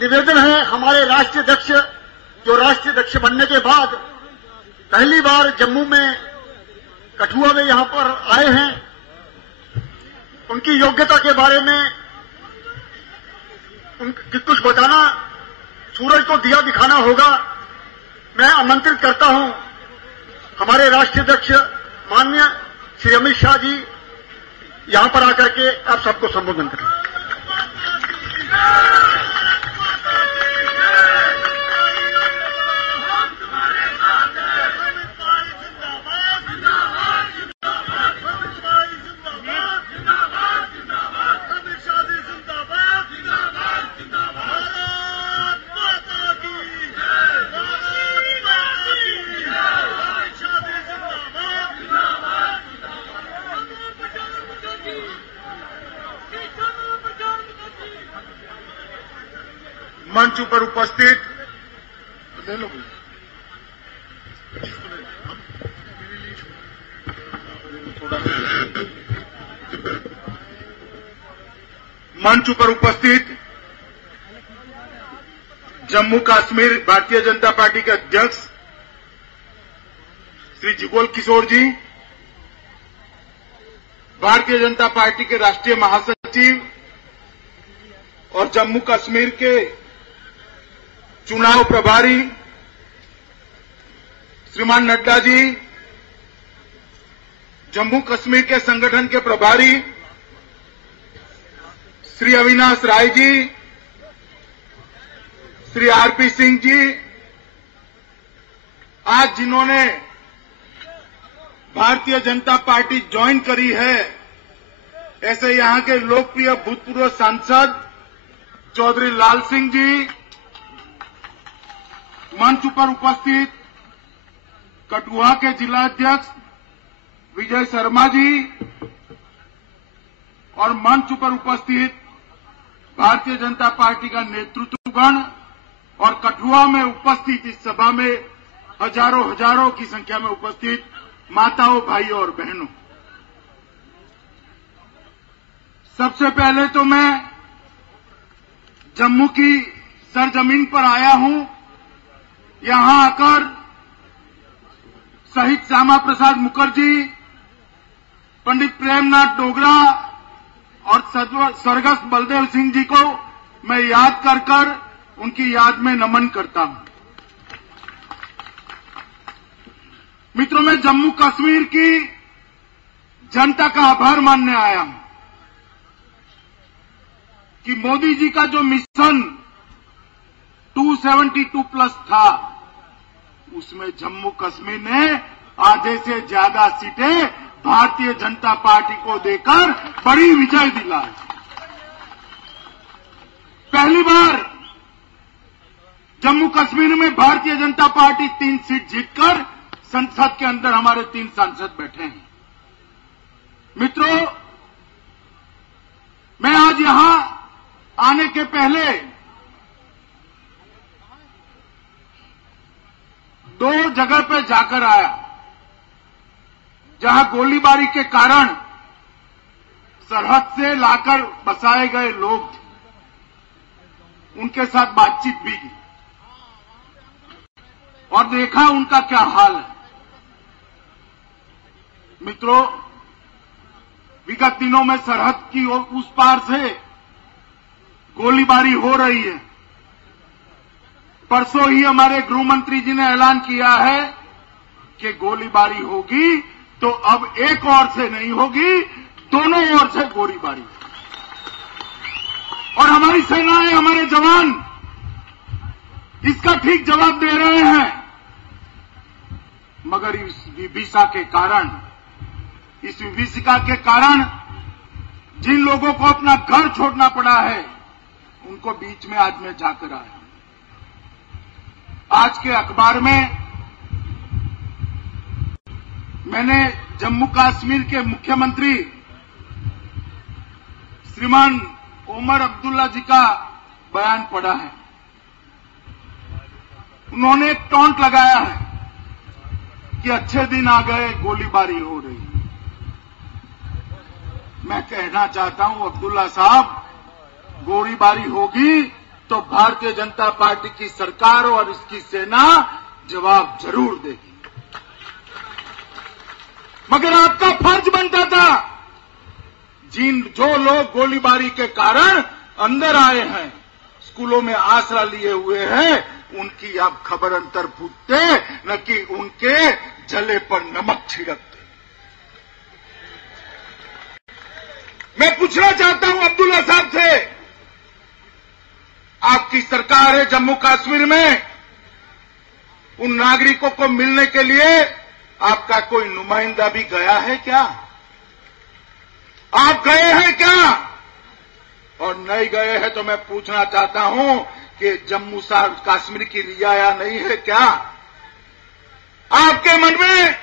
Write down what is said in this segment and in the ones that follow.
निवेदन है हमारे राष्ट्रीय अध्यक्ष, जो राष्ट्रीय अध्यक्ष बनने के बाद पहली बार जम्मू में कठुआ में यहां पर आए हैं, उनकी योग्यता के बारे में कुछ बताना, सूरज को दिया दिखाना होगा। मैं आमंत्रित करता हूं हमारे राष्ट्रीय अध्यक्ष माननीय श्री अमित शाह जी यहां पर आकर के आप सबको संबोधन करें। मंच पर उपस्थित जम्मू कश्मीर भारतीय जनता पार्टी के अध्यक्ष श्री जुगल किशोर जी, भारतीय जनता पार्टी के राष्ट्रीय महासचिव और जम्मू कश्मीर के चुनाव प्रभारी श्रीमान नड्डा जी, जम्मू कश्मीर के संगठन के प्रभारी श्री अविनाश राय जी, श्री आरपी सिंह जी, आज जिन्होंने भारतीय जनता पार्टी ज्वाइन करी है, ऐसे यहां के लोकप्रिय भूतपूर्व सांसद चौधरी लाल सिंह जी, मंच पर उपस्थित कठुआ के जिला अध्यक्ष विजय शर्मा जी और मंच पर उपस्थित भारतीय जनता पार्टी का नेतृत्वगण और कठुआ में उपस्थित इस सभा में हजारों की संख्या में उपस्थित माताओं, भाइयों और बहनों, सबसे पहले तो मैं जम्मू की सरजमीन पर आया हूं। यहां आकर शहीद श्यामा प्रसाद मुखर्जी, पंडित प्रेमनाथ डोगरा और स्वर्गस्थ बलदेव सिंह जी को मैं याद कर उनकी याद में नमन करता हूं। मित्रों, मैं जम्मू कश्मीर की जनता का आभार मानने आया हूं कि मोदी जी का जो मिशन 272+ था, उसमें जम्मू कश्मीर ने आधे से ज्यादा सीटें भारतीय जनता पार्टी को देकर बड़ी विजय दिलाई। पहली बार जम्मू कश्मीर में भारतीय जनता पार्टी 3 सीट जीतकर संसद के अंदर हमारे 3 सांसद बैठे हैं। मित्रों, मैं आज यहां आने के पहले 2 जगह पे जाकर आया जहां गोलीबारी के कारण सरहद से लाकर बसाए गए लोग थे, उनके साथ बातचीत भी की और देखा उनका क्या हाल है। मित्रों, विगत दिनों में सरहद की उस पार से गोलीबारी हो रही है। परसों ही हमारे गृह मंत्री जी ने ऐलान किया है कि गोलीबारी होगी तो अब एक ओर से नहीं होगी, दोनों ओर से गोलीबारी। और हमारी सेनाएं, हमारे जवान इसका ठीक जवाब दे रहे हैं। मगर इस विभीषिका के कारण जिन लोगों को अपना घर छोड़ना पड़ा है, उनको बीच में आज मैं जाकर आया। आज के अखबार में मैंने जम्मू कश्मीर के मुख्यमंत्री श्रीमान उमर अब्दुल्ला जी का बयान पढ़ा है। उन्होंने एक टॉन्ट लगाया है कि अच्छे दिन आ गए, गोलीबारी हो रही। मैं कहना चाहता हूं, अब्दुल्ला साहब, गोलीबारी होगी तो भारतीय जनता पार्टी की सरकार और इसकी सेना जवाब जरूर देगी। मगर आपका फर्ज बनता था जो लोग गोलीबारी के कारण अंदर आए हैं, स्कूलों में आसरा लिए हुए हैं, उनकी आप खबर अंतर पूछते, न कि उनके जले पर नमक छिड़कते। मैं पूछना चाहता हूं अब्दुल्ला साहब से, आपकी सरकार है जम्मू कश्मीर में, उन नागरिकों को मिलने के लिए आपका कोई नुमाइंदा भी गया है क्या? आप गए हैं क्या? और नहीं गए हैं तो मैं पूछना चाहता हूं कि जम्मू कश्मीर की रियाया नहीं है क्या? आपके मन में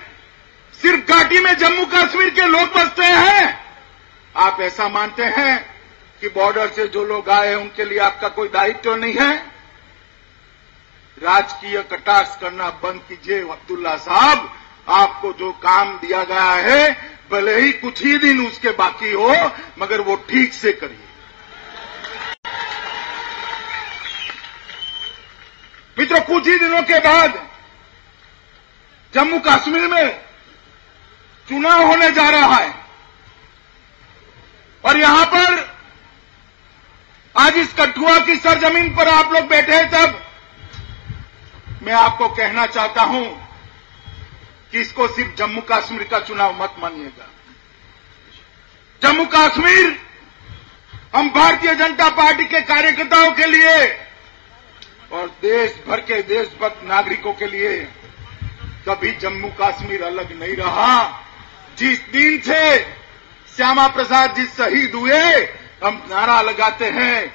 सिर्फ घाटी में जम्मू कश्मीर के लोग बसते हैं? आप ऐसा मानते हैं कि बॉर्डर से जो लोग आए हैं उनके लिए आपका कोई दायित्व नहीं है? राजकीय कटाक्ष करना बंद कीजिए अब्दुल्ला साहब। आपको जो काम दिया गया है, भले ही कुछ ही दिन उसके बाकी हो, मगर वो ठीक से करिए। मित्रों, कुछ ही दिनों के बाद जम्मू कश्मीर में चुनाव होने जा रहा है और यहां पर आज इस कठुआ की सरजमीन पर आप लोग बैठे हैं। तब मैं आपको कहना चाहता हूं कि इसको सिर्फ जम्मू कश्मीर का चुनाव मत मानिएगा। जम्मू कश्मीर हम भारतीय जनता पार्टी के कार्यकर्ताओं के लिए और देश भर के देशभक्त नागरिकों के लिए कभी जम्मू कश्मीर अलग नहीं रहा। जिस दिन से श्यामा प्रसाद जी शहीद हुए, हम नारा लगाते हैं,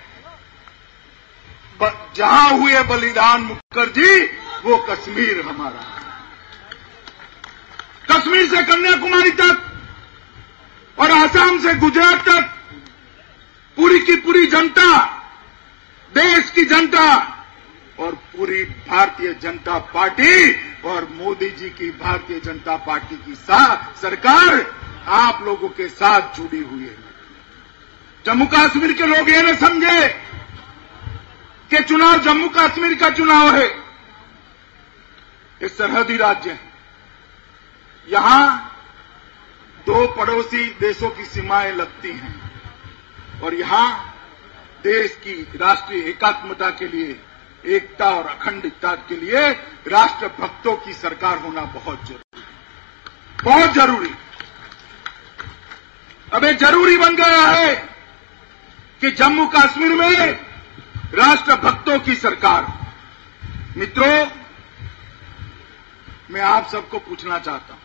जहां हुए बलिदान मुखर्जी वो कश्मीर हमारा। कश्मीर से कन्याकुमारी तक और आसाम से गुजरात तक पूरी की पूरी जनता, देश की जनता और पूरी भारतीय जनता पार्टी और मोदी जी की भारतीय जनता पार्टी की सरकार आप लोगों के साथ जुड़ी हुई है। जम्मू कश्मीर के लोग ये न समझे कि चुनाव जम्मू कश्मीर का चुनाव है। ये सरहदी राज्य है। यहां दो पड़ोसी देशों की सीमाएं लगती हैं और यहां देश की राष्ट्रीय एकात्मता के लिए, एकता और अखंडता के लिए राष्ट्रभक्तों की सरकार होना बहुत जरूरी, बहुत जरूरी। अब ये जरूरी बन गया है कि जम्मू कश्मीर में राष्ट्रभक्तों की सरकार। मित्रों, मैं आप सबको पूछना चाहता हूं,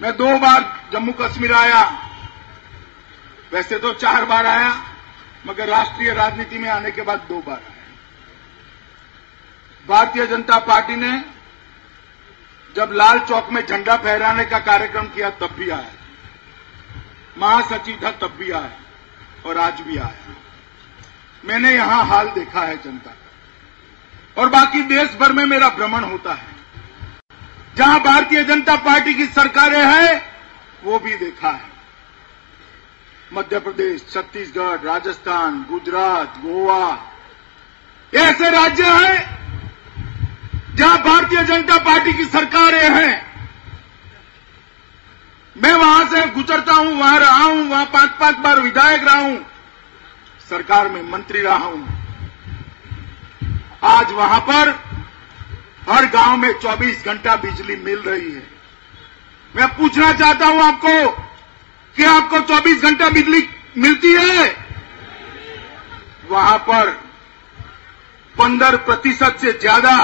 मैं 2 बार जम्मू कश्मीर आया, वैसे तो 4 बार आया, मगर राष्ट्रीय राजनीति में आने के बाद 2 बार आया। भारतीय जनता पार्टी ने जब लाल चौक में झंडा फहराने का कार्यक्रम किया तब भी आया, महासचिव था तब भी आया और आज भी आया। मैंने यहां हाल देखा है जनता का, और बाकी देश भर में मेरा भ्रमण होता है। जहां भारतीय जनता पार्टी की सरकारें हैं वो भी देखा है। मध्य प्रदेश, छत्तीसगढ़, राजस्थान, गुजरात, गोवा, ऐसे राज्य हैं जहां भारतीय जनता पार्टी की सरकारें हैं। मैं वहां से गुजरता हूं, वहां रहा हूं, वहां 5-5 बार विधायक रहा हूं, सरकार में मंत्री रहा हूं। आज वहां पर हर गांव में 24 घंटा बिजली मिल रही है। मैं पूछना चाहता हूं आपको कि आपको 24 घंटा बिजली मिलती है? वहां पर 15% से ज्यादा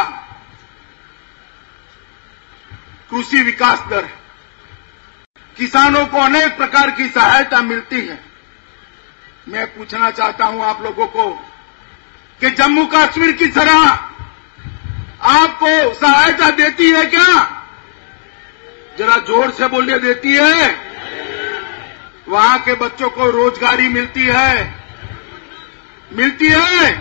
कृषि विकास दर है। किसानों को अनेक प्रकार की सहायता मिलती है। मैं पूछना चाहता हूं आप लोगों को कि जम्मू कश्मीर की सरकार आपको सहायता देती है क्या? जरा जोर से बोलिए, देती है? वहां के बच्चों को रोजगारी मिलती है? मिलती है?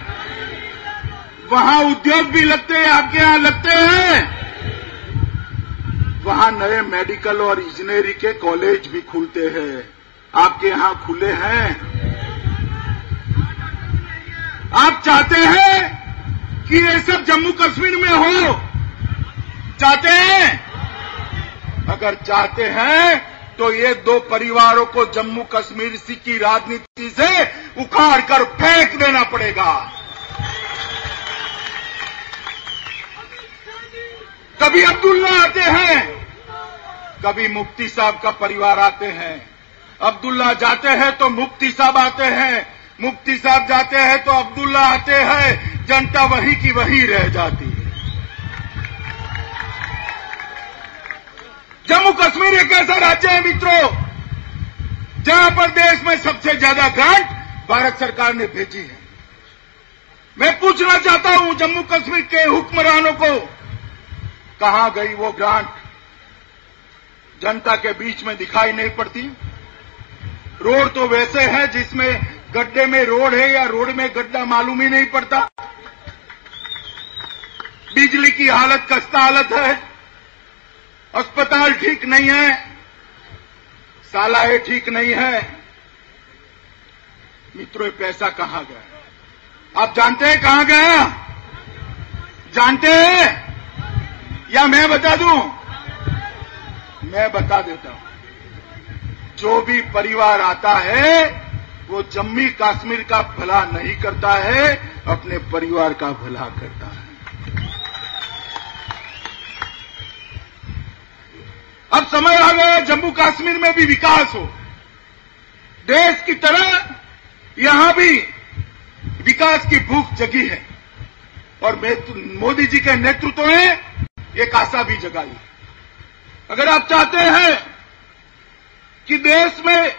वहां उद्योग भी लगते हैं, आपके यहां लगते हैं? वहां नए मेडिकल और इंजीनियरिंग के कॉलेज भी खुलते हैं, आपके यहां खुले हैं? आप चाहते हैं कि ये सब जम्मू कश्मीर में हो? चाहते हैं? अगर चाहते हैं तो ये दो परिवारों को जम्मू कश्मीर की राजनीति से उखाड़ कर फेंक देना पड़ेगा। कभी अब्दुल्ला आते हैं, कभी मुफ्ती साहब का परिवार आते हैं। अब्दुल्ला जाते हैं तो मुफ्ती साहब आते हैं, मुफ्ती साहब जाते हैं तो अब्दुल्ला आते हैं। जनता वही की वही रह जाती है। जम्मू कश्मीर एक ऐसा राज्य है मित्रों, जहां पर देश में सबसे ज्यादा ग्रांट भारत सरकार ने भेजी है। मैं पूछना चाहता हूं जम्मू कश्मीर के हुक्मरानों को, कहां गई वो ग्रांट? जनता के बीच में दिखाई नहीं पड़ती। रोड तो वैसे है जिसमें गड्ढे में रोड है या रोड में गड्ढा मालूम ही नहीं पड़ता। बिजली की हालत खस्ता हालत है, अस्पताल ठीक नहीं है, सालाएं ठीक नहीं है। मित्रों, ये पैसा कहां गया? आप जानते हैं कहां गया? जानते हैं या मैं बता दूं? मैं बता देता हूं। जो भी परिवार आता है वो जम्मू कश्मीर का भला नहीं करता है, अपने परिवार का भला करता है। अब समय आ गया जम्मू कश्मीर में भी विकास हो। देश की तरह यहां भी विकास की भूख जगी है और मोदी जी के नेतृत्व में एक आशा भी जगाई। अगर आप चाहते हैं कि देश में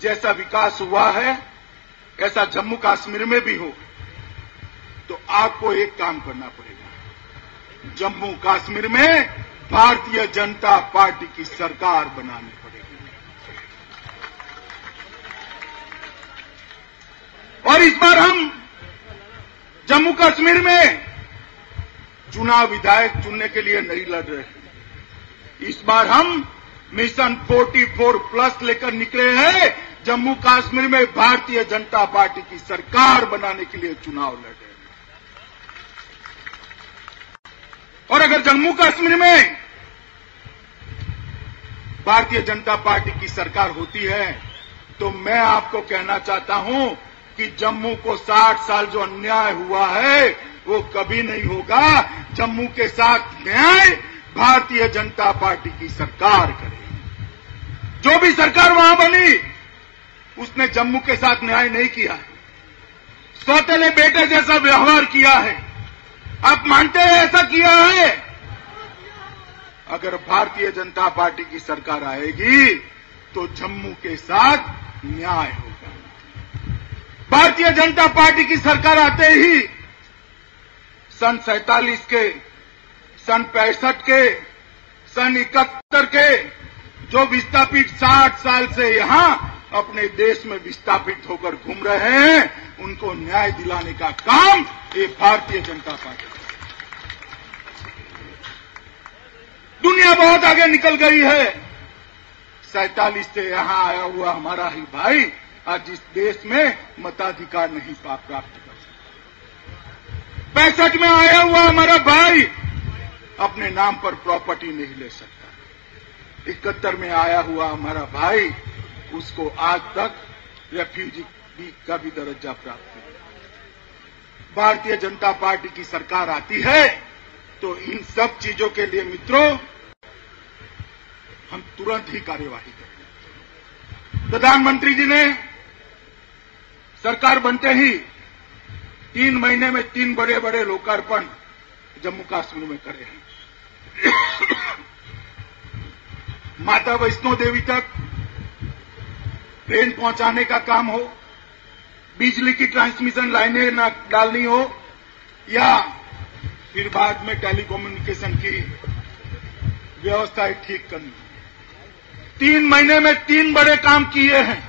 जैसा विकास हुआ है ऐसा जम्मू कश्मीर में भी हो, तो आपको एक काम करना पड़ेगा। जम्मू कश्मीर में भारतीय जनता पार्टी की सरकार बनानी पड़ेगी। और इस बार हम जम्मू कश्मीर में चुनाव विधायक चुनने के लिए नहीं लड़ रहे हैं। इस बार हम मिशन 44+ लेकर निकले हैं। जम्मू कश्मीर में भारतीय जनता पार्टी की सरकार बनाने के लिए चुनाव लड़ रहे हैं। और अगर जम्मू कश्मीर में भारतीय जनता पार्टी की सरकार होती है तो मैं आपको कहना चाहता हूं कि जम्मू को 60 साल जो अन्याय हुआ है वो कभी नहीं होगा। जम्मू के साथ न्याय भारतीय जनता पार्टी की सरकार करेगी। जो भी सरकार वहां बनी उसने जम्मू के साथ न्याय नहीं किया है, सौतेले बेटे जैसा व्यवहार किया है। आप मानते हैं ऐसा किया है? अगर भारतीय जनता पार्टी की सरकार आएगी तो जम्मू के साथ न्याय होगा। भारतीय जनता पार्टी की सरकार आते ही सन 47 के, सन 65 के, सन 71 के जो विस्थापित 60 साल से यहां अपने देश में विस्थापित होकर घूम रहे हैं, उनको न्याय दिलाने का काम ये भारतीय जनता पार्टी। दुनिया बहुत आगे निकल गई है। 47 से यहां आया हुआ हमारा ही भाई आज इस देश में मताधिकार नहीं प्राप्त कर सकता। 65 में आया हुआ हमारा भाई अपने नाम पर प्रॉपर्टी नहीं ले सकता। 71 में आया हुआ हमारा भाई, उसको आज तक रेफ्यूजी का भी दर्जा प्राप्त है। भारतीय जनता पार्टी की सरकार आती है तो इन सब चीजों के लिए मित्रों हम तुरंत ही कार्यवाही करें। प्रधानमंत्री जी ने सरकार बनते ही 3 महीने में 3 बड़े बड़े लोकार्पण जम्मू कश्मीर में करे हैं। माता वैष्णो देवी तक ट्रेन पहुंचाने का काम हो, बिजली की ट्रांसमिशन लाइनें न डालनी हो, या फिर बाद में टेलीकम्युनिकेशन की व्यवस्थाएं ठीक करनी हो। 3 महीने में 3 बड़े काम किए हैं।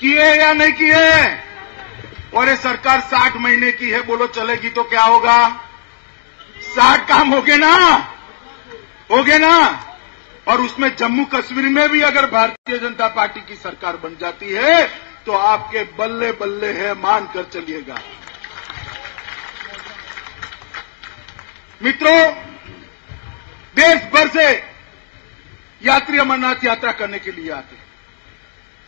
किए या नहीं किए? और ये सरकार 60 महीने की है, बोलो चलेगी तो क्या होगा? 60 काम हो गए ना, हो गए ना। और उसमें जम्मू कश्मीर में भी अगर भारतीय जनता पार्टी की सरकार बन जाती है तो आपके बल्ले बल्ले है, मान कर चलिएगा। मित्रों, देश भर से यात्री अमरनाथ यात्रा करने के लिए आते हैं।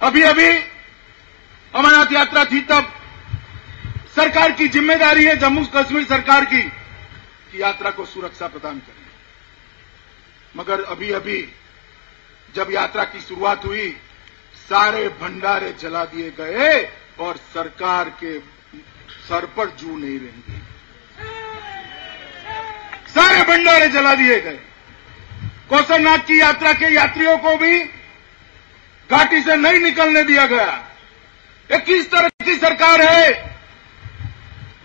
अभी अभी अमरनाथ यात्रा थी, तब सरकार की जिम्मेदारी है, जम्मू कश्मीर सरकार की, कि यात्रा को सुरक्षा प्रदान करें। मगर अभी अभी जब यात्रा की शुरुआत हुई, सारे भंडारे जला दिए गए और सरकार के सर पर जू नहीं रहेंगे। सारे भंडारे जला दिए गए। कौशलनाथ की यात्रा के यात्रियों को भी घाटी से नहीं निकलने दिया गया। ये किस तरह की सरकार है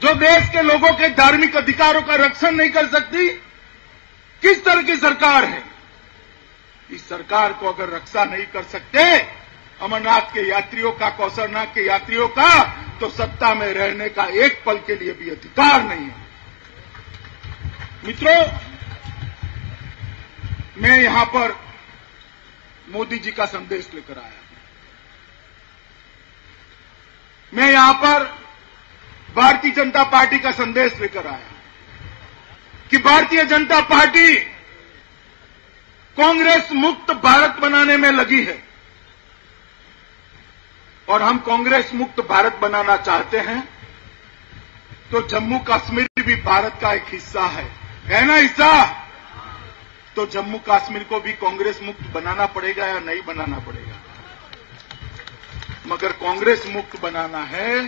जो देश के लोगों के धार्मिक अधिकारों का रक्षण नहीं कर सकती? किस तरह की सरकार है? इस सरकार को अगर रक्षा नहीं कर सकते अमरनाथ के यात्रियों का, कौशलनाथ के यात्रियों का, तो सत्ता में रहने का एक पल के लिए भी अधिकार नहीं है। मित्रों, मैं यहां पर मोदी जी का संदेश लेकर आया। मैं यहां पर भारतीय जनता पार्टी का संदेश लेकर आया कि भारतीय जनता पार्टी कांग्रेस मुक्त भारत बनाने में लगी है और हम कांग्रेस मुक्त भारत बनाना चाहते हैं तो जम्मू कश्मीर भी भारत का एक हिस्सा है ना हिस्सा? तो जम्मू कश्मीर को भी कांग्रेस मुक्त बनाना पड़ेगा या नहीं बनाना पड़ेगा? मगर कांग्रेस मुक्त बनाना है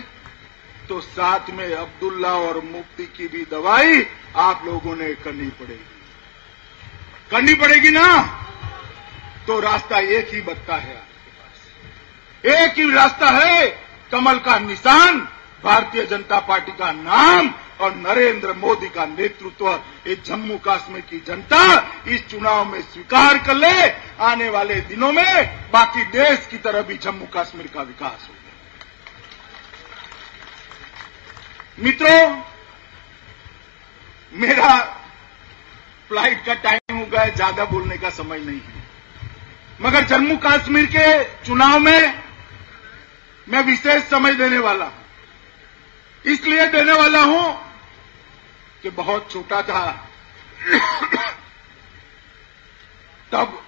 तो साथ में अब्दुल्ला और मुफ्ती की भी दवाई आप लोगों ने करनी पड़ेगी ना? तो रास्ता एक ही बचता है आपके पास। एक ही रास्ता है, कमल का निशान, भारतीय जनता पार्टी का नाम और नरेंद्र मोदी का नेतृत्व। ये जम्मू कश्मीर की जनता इस चुनाव में स्वीकार कर ले। आने वाले दिनों में बाकी देश की तरह भी जम्मू कश्मीर का विकास होगा। मित्रों, मेरा फ्लाइट का टाइम हो गया, ज्यादा बोलने का समय नहीं है, मगर जम्मू कश्मीर के चुनाव में मैं विशेष समय देने वाला हूं। इसलिए देने वाला हूं कि बहुत छोटा था तब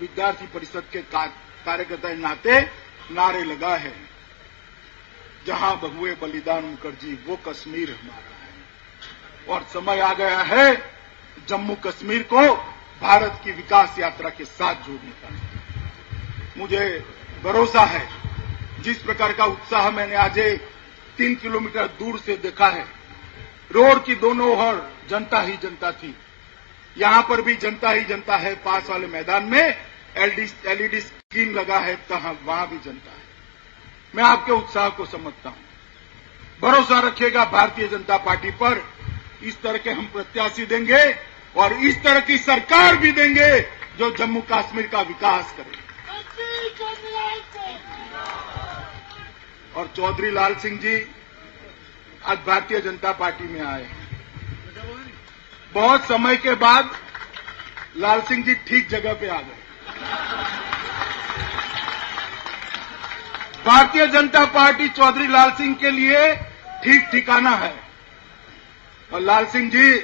विद्यार्थी परिषद के कार्यकर्ता नाते नारे लगा है, जहां बहुए बलिदान मुखर्जी वो कश्मीर हमारा है। और समय आ गया है जम्मू कश्मीर को भारत की विकास यात्रा के साथ जोड़ने का। मुझे भरोसा है, जिस प्रकार का उत्साह मैंने आज 3 किलोमीटर दूर से देखा है, रोड की दोनों ओर जनता ही जनता थी, यहां पर भी जनता ही जनता है। पास वाले मैदान में एलईडी स्क्रीन लगा है, वहां भी जनता है। मैं आपके उत्साह को समझता हूं। भरोसा रखिएगा भारतीय जनता पार्टी पर। इस तरह के हम प्रत्याशी देंगे और इस तरह की सरकार भी देंगे जो जम्मू कश्मीर का विकास करे। और चौधरी लाल सिंह जी आज भारतीय जनता पार्टी में आए हैं। बहुत समय के बाद लाल सिंह जी ठीक जगह पे आ गए। भारतीय जनता पार्टी चौधरी लाल सिंह के लिए ठीक ठिकाना है। और लाल सिंह जी,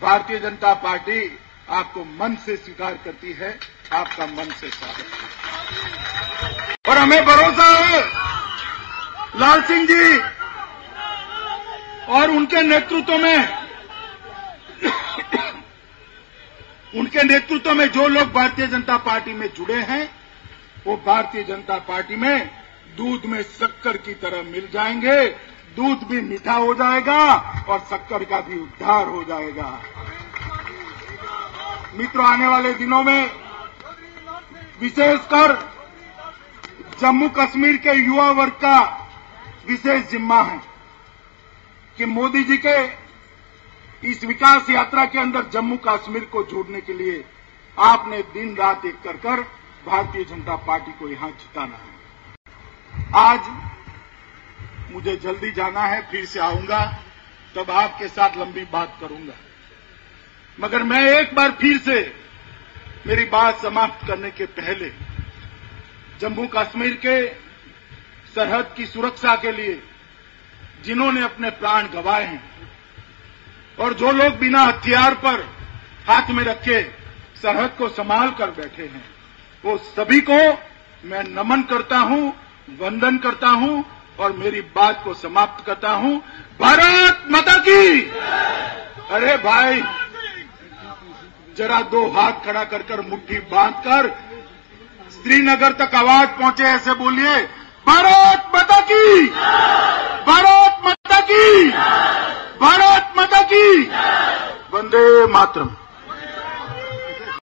भारतीय जनता पार्टी आपको मन से स्वीकार करती है, आपका मन से स्वागत है। और हमें भरोसा है लाल सिंह जी और उनके नेतृत्व में जो लोग भारतीय जनता पार्टी में जुड़े हैं, वो भारतीय जनता पार्टी में दूध में शक्कर की तरह मिल जाएंगे। दूध भी मीठा हो जाएगा और शक्कर का भी उद्धार हो जाएगा। मित्रों, आने वाले दिनों में विशेषकर जम्मू कश्मीर के युवा वर्ग का विशेष जिम्मा है कि मोदी जी के इस विकास यात्रा के अंदर जम्मू कश्मीर को जोड़ने के लिए आपने दिन रात एक कर भारतीय जनता पार्टी को यहां जिताना है। आज मुझे जल्दी जाना है, फिर से आऊंगा, तब आपके साथ लंबी बात करूंगा। मगर मैं एक बार फिर से मेरी बात समाप्त करने के पहले जम्मू कश्मीर के सरहद की सुरक्षा के लिए जिन्होंने अपने प्राण गंवाए हैं, और जो लोग बिना हथियार पर हाथ में रखे सरहद को संभाल कर बैठे हैं, वो सभी को मैं नमन करता हूं, वंदन करता हूं और मेरी बात को समाप्त करता हूं। भारत माता की। अरे भाई, जरा दो हाथ खड़ा कर मुट्ठी बांधकर श्रीनगर तक आवाज पहुंचे, ऐसे बोलिए, भारत माता की, भारत माता की, भारत माता की, वंदे मातरम।